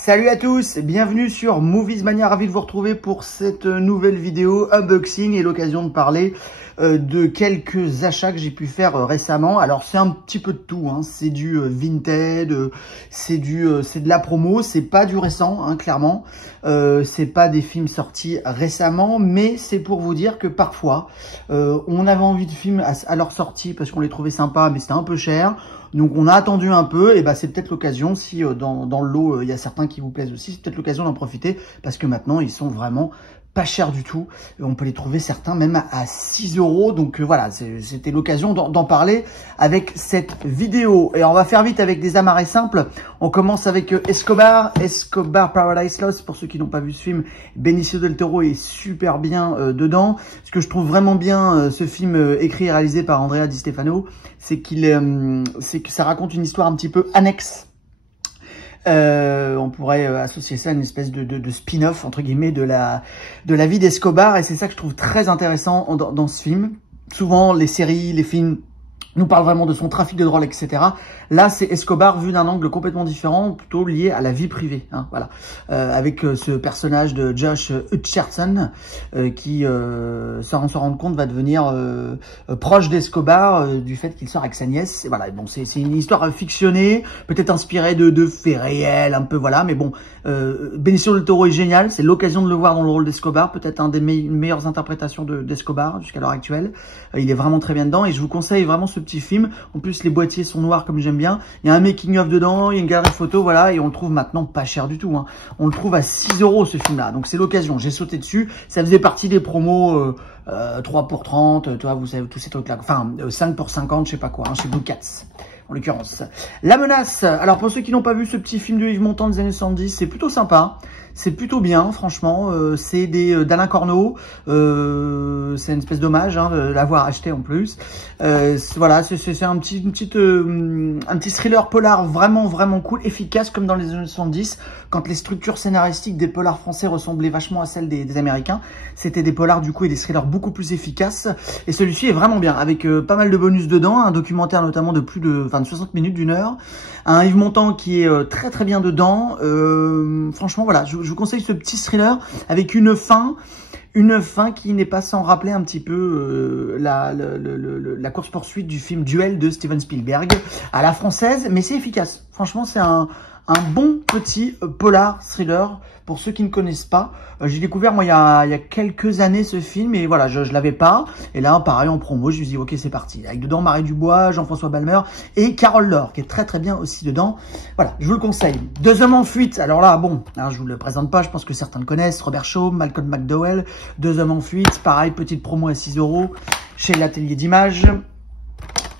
Salut à tous, bienvenue sur Movies Mania, ravi de vous retrouver pour cette nouvelle vidéo unboxing et l'occasion de parler de quelques achats que j'ai pu faire récemment. Alors c'est un petit peu de tout, hein. C'est du vintage, c'est de la promo, c'est pas du récent, hein, clairement. C'est pas des films sortis récemment, mais c'est pour vous dire que parfois on avait envie de films à leur sortie parce qu'on les trouvait sympas, mais c'était un peu cher. Donc on a attendu un peu, et bah c'est peut-être l'occasion, si dans le lot il y a certains qui vous plaisent aussi, c'est peut-être l'occasion d'en profiter, parce que maintenant ils sont vraiment pas chers du tout. On peut les trouver certains même à 6 €. Donc voilà, c'était l'occasion d'en parler avec cette vidéo. Et on va faire vite avec des amarrés simples. On commence avec Escobar Paradise Lost. Pour ceux qui n'ont pas vu ce film, Benicio del Toro est super bien dedans. Ce que je trouve vraiment bien, ce film écrit et réalisé par Andrea Di Stefano, c'est que ça raconte une histoire un petit peu annexe. On pourrait associer ça à une espèce de spin-off, entre guillemets, de la vie d'Escobar. Et c'est ça que je trouve très intéressant dans ce film. Souvent, les séries, les films nous parlent vraiment de son trafic de drogue, etc. Là, c'est Escobar vu d'un angle complètement différent, plutôt lié à la vie privée, hein, voilà. Avec ce personnage de Josh Hutcherson qui, sans s'en rendre compte, va devenir proche d'Escobar du fait qu'il sort avec sa nièce. Et voilà, bon, c'est une histoire fictionnée, peut-être inspirée de faits réels, un peu, voilà. Mais bon, Benicio del Toro est génial. C'est l'occasion de le voir dans le rôle d'Escobar, peut-être un des meilleures interprétations d'Escobar jusqu'à l'heure actuelle. Il est vraiment très bien dedans et je vous conseille vraiment ce petit film. En plus, les boîtiers sont noirs comme j'aime bien. Il y a un making of dedans, il y a une galerie photo, voilà, et on le trouve maintenant pas cher du tout, hein. On le trouve à 6 € ce film-là. Donc c'est l'occasion. J'ai sauté dessus. Ça faisait partie des promos 3 pour 30, tu vois, vous savez, tous ces trucs-là. Enfin, 5 pour 50, je sais pas quoi, hein, chez Blue Cats, en l'occurrence. La Menace. Alors, pour ceux qui n'ont pas vu ce petit film de Yves Montand des années 70, c'est plutôt sympa. C'est plutôt bien, franchement. C'est d'Alain Corneau. C'est une espèce d'hommage, hein, de l'avoir acheté en plus. Voilà, c'est un petit thriller polar vraiment cool, efficace comme dans les années 70, quand les structures scénaristiques des polars français ressemblaient vachement à celles des Américains. C'était des polars du coup et des thrillers beaucoup plus efficaces. Et celui-ci est vraiment bien, avec pas mal de bonus dedans, un documentaire notamment de plus de 60 minutes, d'une heure, un Yves Montand qui est très bien dedans. Franchement, voilà, je vous conseille ce petit thriller avec une fin qui n'est pas sans rappeler un petit peu la course-poursuite du film Duel de Steven Spielberg à la française, mais c'est efficace. Franchement, c'est un bon petit polar thriller pour ceux qui ne connaissent pas. J'ai découvert moi il y a quelques années ce film et voilà, je l'avais pas. Et là, pareil en promo, je me suis dit ok, c'est parti. Avec dedans Marie Dubois, Jean-François Balmer et Carole Laure qui est très bien aussi dedans. Voilà, je vous le conseille. Deux hommes en fuite. Alors là, bon, hein, je vous le présente pas, je pense que certains le connaissent. Robert Shaw, Malcolm McDowell, Deux hommes en fuite. Pareil, petite promo à 6 € chez l'Atelier d'Images.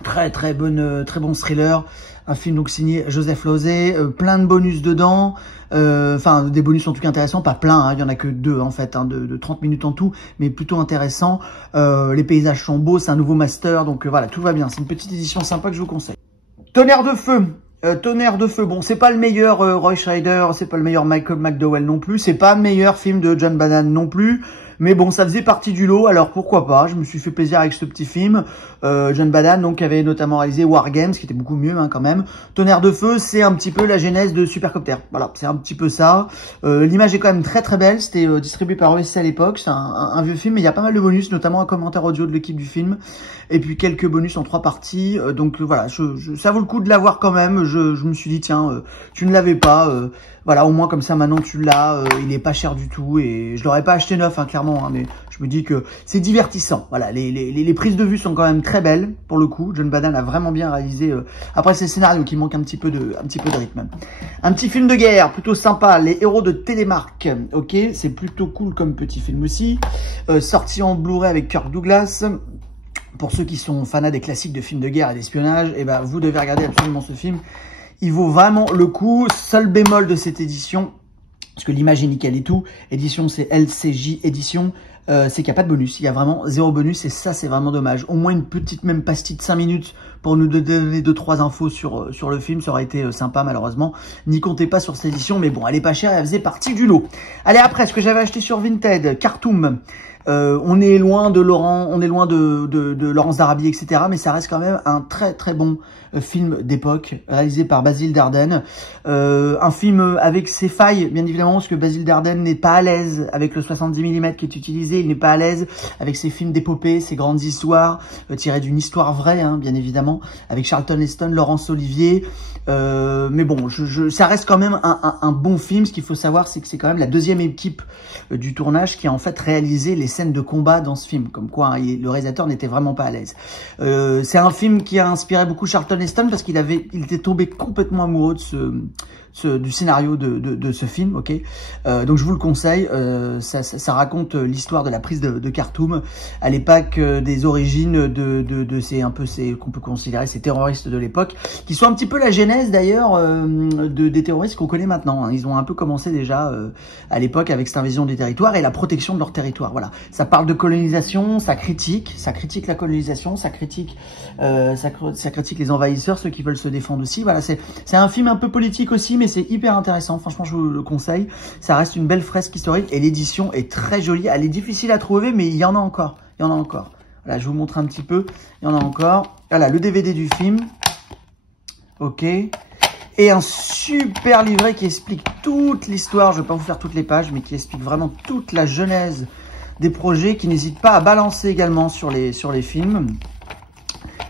Très bon thriller. Un film donc signé Joseph Losey, plein de bonus dedans, enfin des bonus en tout cas intéressants, pas plein, hein, il y en a que 2 en fait, hein, de 30 minutes en tout, mais plutôt intéressant. Les paysages sont beaux, c'est un nouveau master, donc voilà, tout va bien. C'est une petite édition sympa que je vous conseille. Tonnerre de feu, bon, c'est pas le meilleur Roy Scheider, c'est pas le meilleur Michael McDowell non plus, c'est pas le meilleur film de John Badham non plus. Mais bon, ça faisait partie du lot, alors pourquoi pas. Je me suis fait plaisir avec ce petit film. John Badham, donc, avait notamment réalisé War Games, qui était beaucoup mieux, hein, quand même. Tonnerre de feu, c'est un petit peu la genèse de Supercopter. Voilà, c'est un petit peu ça. L'image est quand même très belle. C'était distribué par ESC à l'époque. C'est un vieux film, mais il y a pas mal de bonus, notamment un commentaire audio de l'équipe du film. Et puis quelques bonus en 3 parties. Donc voilà, ça vaut le coup de l'avoir quand même. Je me suis dit, tiens, tu ne l'avais pas. Voilà, au moins comme ça, maintenant tu l'as. Il est pas cher du tout. Et je l'aurais pas acheté neuf, hein, clairement. Hein, mais je me dis que c'est divertissant. Voilà, les prises de vue sont quand même très belles pour le coup. John Badham a vraiment bien réalisé. Après c'est le scénario qui manque un petit peu de rythme. Un petit film de guerre plutôt sympa, Les héros de Télémark. Ok, c'est plutôt cool comme petit film aussi. Sorti en Blu-ray avec Kirk Douglas. Pour ceux qui sont fans des classiques de films de guerre et d'espionnage, et ben vous devez regarder absolument ce film. Il vaut vraiment le coup. Seul bémol de cette édition, parce que l'image est nickel et tout. Édition, c'est LCJ édition. C'est qu'il n'y a pas de bonus. Il y a vraiment 0 bonus et ça, c'est vraiment dommage. Au moins une petite même pastille de 5 minutes pour nous donner 2-3 infos sur le film. Ça aurait été sympa, malheureusement. N'y comptez pas sur cette édition, mais bon, elle est pas chère, elle faisait partie du lot. Allez, après, ce que j'avais acheté sur Vinted, Khartoum. On est loin de Laurence d'Arabie, etc. Mais ça reste quand même un très très bon film d'époque, réalisé par Basile Dardenne. Un film avec ses failles, bien évidemment, parce que Basile Dardenne n'est pas à l'aise avec le 70 mm qui est utilisé. Il n'est pas à l'aise avec ses films d'épopée, ses grandes histoires, tirées d'une histoire vraie, hein, bien évidemment, avec Charlton Heston, Laurence Olivier. Mais bon, ça reste quand même un bon film. Ce qu'il faut savoir, c'est que c'est quand même la deuxième équipe du tournage qui a en fait réalisé les scènes de combat dans ce film. Comme quoi, hein, le réalisateur n'était vraiment pas à l'aise. C'est un film qui a inspiré beaucoup Charlton Heston parce qu'il était tombé complètement amoureux du scénario de ce film, ok. Donc je vous le conseille. Ça raconte l'histoire de la prise de Khartoum à l'époque, des origines de ces qu'on peut considérer ces terroristes de l'époque, qui sont un petit peu la genèse d'ailleurs des terroristes qu'on connaît maintenant, hein. Ils ont un peu commencé déjà à l'époque avec cette invasion des territoires et la protection de leur territoire. Voilà, ça parle de colonisation, ça critique la colonisation, ça critique les envahisseurs, ceux qui veulent se défendre aussi. Voilà, c'est un film un peu politique aussi, mais c'est hyper intéressant. Franchement, je vous le conseille. Ça reste une belle fresque historique et l'édition est très jolie. Elle est difficile à trouver, mais il y en a encore. Il y en a encore. Voilà, je vous montre un petit peu. Il y en a encore. Voilà, le DVD du film. Ok. Et un super livret qui explique toute l'histoire. Je ne vais pas vous faire toutes les pages, mais qui explique vraiment toute la genèse des projets, qui n'hésite pas à balancer également sur les films.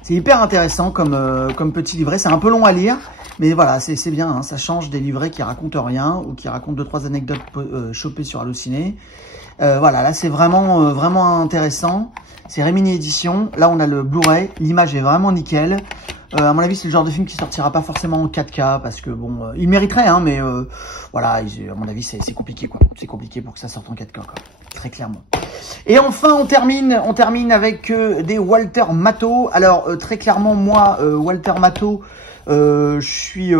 C'est hyper intéressant comme petit livret. C'est un peu long à lire, mais voilà, c'est bien, hein. Ça change des livrets qui racontent rien ou qui racontent 2-3 anecdotes chopées sur Allociné. Voilà, là c'est vraiment intéressant. C'est Rémini Édition. Là on a le Blu-ray. L'image est vraiment nickel. À mon avis, c'est le genre de film qui sortira pas forcément en 4K parce que bon, il mériterait, hein, mais voilà, à mon avis, c'est compliqué, quoi. C'est compliqué pour que ça sorte en 4K, quoi. Très clairement. Et enfin, on termine avec des Walter Matthau. Alors, très clairement, moi, Walter Matthau, je suis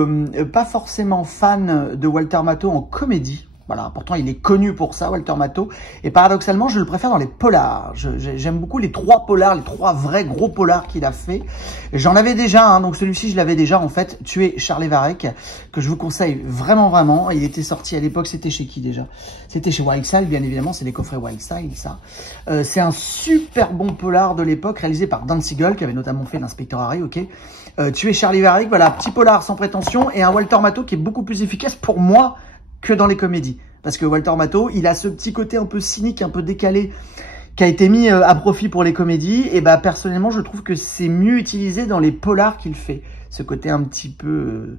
pas forcément fan de Walter Matthau en comédie. Voilà, pourtant il est connu pour ça, Walter Matthau. Et paradoxalement, je le préfère dans les polars. J'aime beaucoup les 3 polars, les 3 vrais gros polars qu'il a fait. J'en avais déjà, hein, donc celui-ci je l'avais déjà en fait, Tuer Charlie Varek, que je vous conseille vraiment. Il était sorti à l'époque, c'était chez qui déjà? C'était chez Wildside, bien évidemment, c'est les coffrets Wildside, ça. C'est un super bon polar de l'époque, réalisé par Dan Siegel, qui avait notamment fait l'Inspecteur Harry, ok. Tuer Charlie Varek, voilà, petit polar sans prétention, et un Walter Matthau qui est beaucoup plus efficace pour moi que dans les comédies. Parce que Walter Matthau, il a ce petit côté un peu cynique, un peu décalé, qui a été mis à profit pour les comédies. Et bah personnellement, je trouve que c'est mieux utilisé dans les polars qu'il fait. Ce côté un peu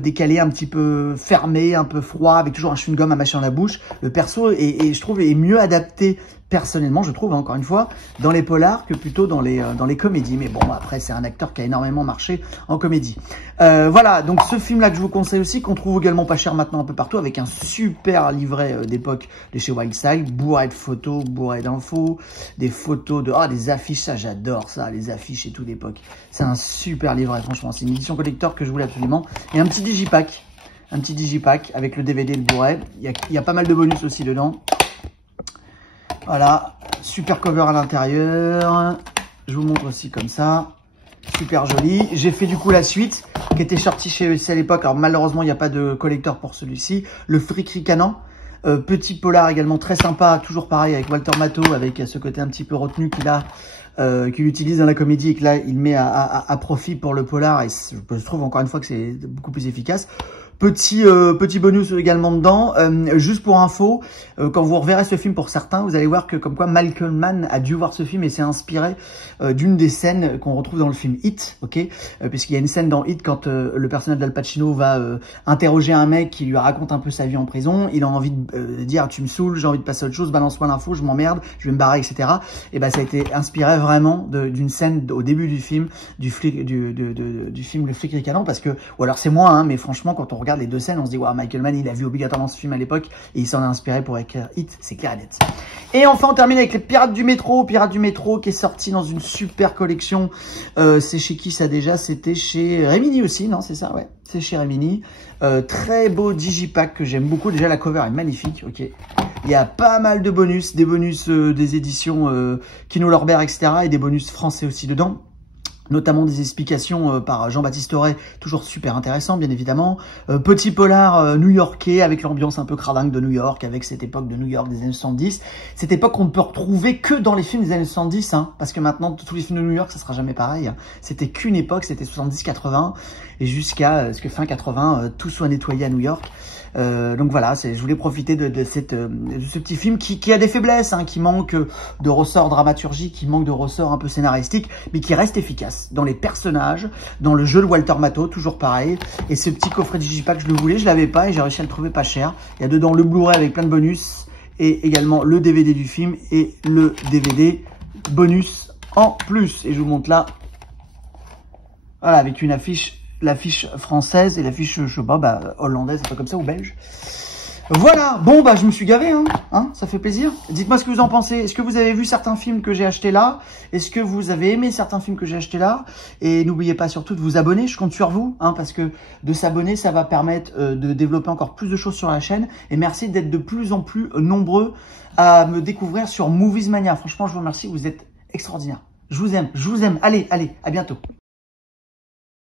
décalé, un petit peu fermé, un peu froid, avec toujours un chewing-gum à mâcher dans la bouche. Le perso, je trouve, est mieux adapté, personnellement, je trouve, encore une fois, dans les polars que plutôt dans les comédies. Mais bon, après, c'est un acteur qui a énormément marché en comédie. Voilà, donc ce film-là que je vous conseille aussi, qu'on trouve également pas cher maintenant un peu partout, avec un super livret d'époque de chez Wildside, bourré de photos, bourré d'infos, des photos des affiches, ça j'adore ça, les affiches et tout d'époque. C'est un super livret, franchement, c'est une édition collector que je voulais absolument. Et un petit digipack avec le DVD et le Blu-ray. Il y a pas mal de bonus aussi dedans. Voilà, super cover à l'intérieur. Je vous montre aussi comme ça. Super joli. J'ai fait du coup la suite qui était sortie chez EC à l'époque. Alors malheureusement, il n'y a pas de collector pour celui-ci. Le Fric Ricanant. Petit polar également très sympa. Toujours pareil avec Walter Matthau, avec ce côté un petit peu retenu qu'il utilise dans la comédie et que là, il met à profit pour le polar. Et je trouve encore une fois que c'est beaucoup plus efficace. Petit bonus également dedans, juste pour info, quand vous reverrez ce film pour certains, vous allez voir que comme quoi Michael Mann a dû voir ce film et s'est inspiré d'une des scènes qu'on retrouve dans le film Hit, ok, puisqu'il y a une scène dans Hit quand le personnage d'Al Pacino va interroger un mec qui lui raconte un peu sa vie en prison, il a envie de dire tu me saoules, j'ai envie de passer à autre chose, balance-moi l'info, je m'emmerde, je vais me barrer, etc. Et ben ça a été inspiré vraiment d'une scène au début du film, du film Le Flic Ricanant, parce que, ou alors c'est moi, hein, mais franchement quand on regarde les deux scènes, on se dit, wow, Michael Mann, il a vu obligatoirement ce film à l'époque et il s'en a inspiré pour écrire Hit, c'est clair et net. Et enfin, on termine avec les Pirates du Métro qui est sorti dans une super collection. C'est chez qui ça déjà? C'était chez Rémini aussi, non? C'est ça, ouais. C'est chez Rémini. Très beau digipack que j'aime beaucoup. Déjà, la cover est magnifique, ok. Il y a pas mal de bonus, des bonus des éditions Kino Lorber, etc. et des bonus français aussi dedans. notamment des explications par Jean-Baptiste Aurey, toujours super intéressant, bien évidemment. Petit polar new-yorkais, avec l'ambiance un peu cradingue de New York, avec cette époque de New York des années 70. Cette époque qu'on ne peut retrouver que dans les films des années 70, hein, parce que maintenant, tous les films de New York, ça sera jamais pareil. C'était qu'une époque, c'était 70-80, et jusqu'à ce que fin 80, tout soit nettoyé à New York. Donc voilà, je voulais profiter de ce petit film qui a des faiblesses, hein, qui manque de ressort dramaturgique, qui manque de ressort un peu scénaristique, mais qui reste efficace dans les personnages, dans le jeu de Walter Matthau, toujours pareil. Et ce petit coffret Digipack, je le voulais, je l'avais pas et j'ai réussi à le trouver pas cher. Il y a dedans le Blu-ray avec plein de bonus et également le DVD du film et le DVD bonus en plus. Et je vous montre là, voilà, avec une affiche, l'affiche française et l'affiche, je sais pas, hollandaise, un peu comme ça, ou belge. Voilà, bon, je me suis gavé, hein, ça fait plaisir. Dites-moi ce que vous en pensez. Est-ce que vous avez vu certains films que j'ai achetés là? Est-ce que vous avez aimé certains films que j'ai achetés là? Et n'oubliez pas surtout de vous abonner, je compte sur vous, hein, parce que de s'abonner, ça va permettre de développer encore plus de choses sur la chaîne. Et merci d'être de plus en plus nombreux à me découvrir sur Movies Mania. Franchement, je vous remercie, vous êtes extraordinaires. Je vous aime. Allez, à bientôt.